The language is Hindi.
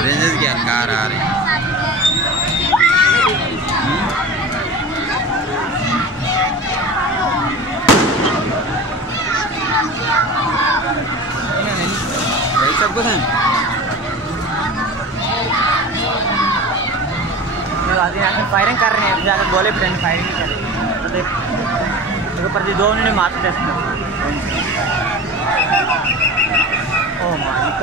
रेंजेस क्या कार आ रही है। सब कुछ है फायरिंग कर रहे हैं, जाकर गोले फिर फायरिंग कर रहे हैं। तो देखो पर दो उन्होंने मारते। Oh my